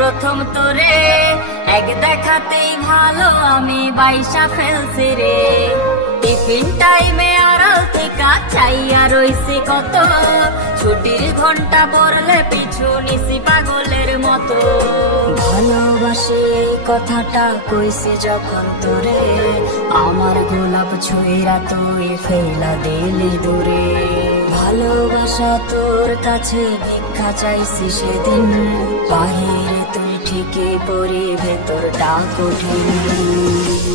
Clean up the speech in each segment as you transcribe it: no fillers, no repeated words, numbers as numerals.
প্রথম তোরে এক দেখাতেই ভালো আমি বাইসা ফেলছি রে। টিফিন টাইমে আড়াল থেকে চাইয়া রইছি কত, ছুটির ঘন্টা পড়লে পিছু নিছি পাগলের মতো। ভালোবাসি এই কথাটা কইছি যখন তোরে, আমার গোলাপ ছুঁইরা তুই ফেলা দিলি দূরে। ভালোবাসা তোর কাছে ভিক্ষা চাইছি সেদিন, বাহিরে তুই ঠিকই পরি ভেতরটা কঠিন।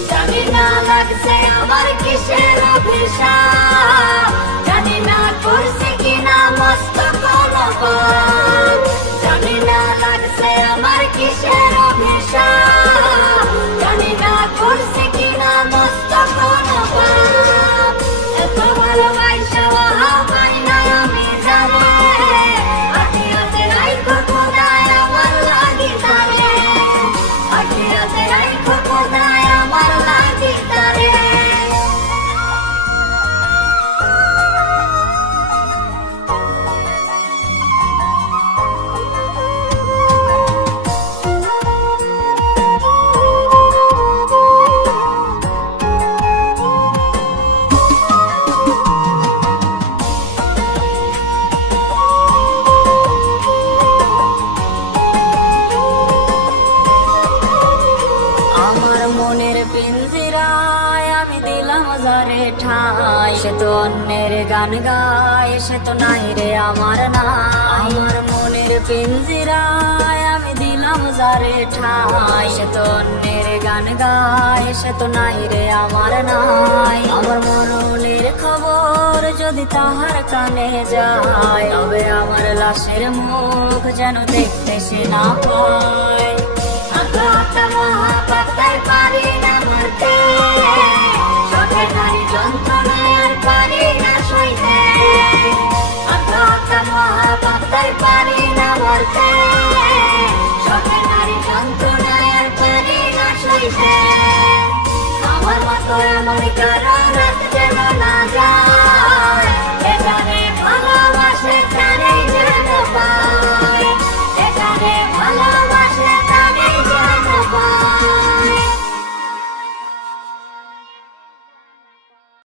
জানি না লাগছে আমার কিসের অভিশাপ, জানি না করছি কিনা মস্ত কোনো পাপ। জানি না লাগছে আমার কিসের অভিশাপ, জানি না করছি কিনা মস্ত কোনো পাপ। এত ভালোবাসা পাই না আমি জানে, আখিরাতে রাইখো খোদায় আমার লাগি তারে, আখিরাতে রাইখো খোদায় আমার লাগি তারে। আমার মনের পিঞ্জিরায় আমি দিলাম যারে ঠাই, সে তো অন্যের গান গায়, সে তো নাই রে আমার নাই। আমার মনের পিঞ্জিরায় আমি দিলাম যারে ঠাই, সে তো অন্যের গান গায়, সে তো নাই রে আমার নাই। আমার মরণের খবর যদি তাহার কানে যায়, তবে আমার লাশের মুখ যেন দেখতে সে না পায়। মহাপাতায় পারি না মরতে, শখের নারী যন্ত্রণায় আর পারি না সইতে। মহাপাতায় পারি না মরতে, শখের নারী যন্ত্রণায় আর পারি না সইতে। আমার মতো এমন কারণ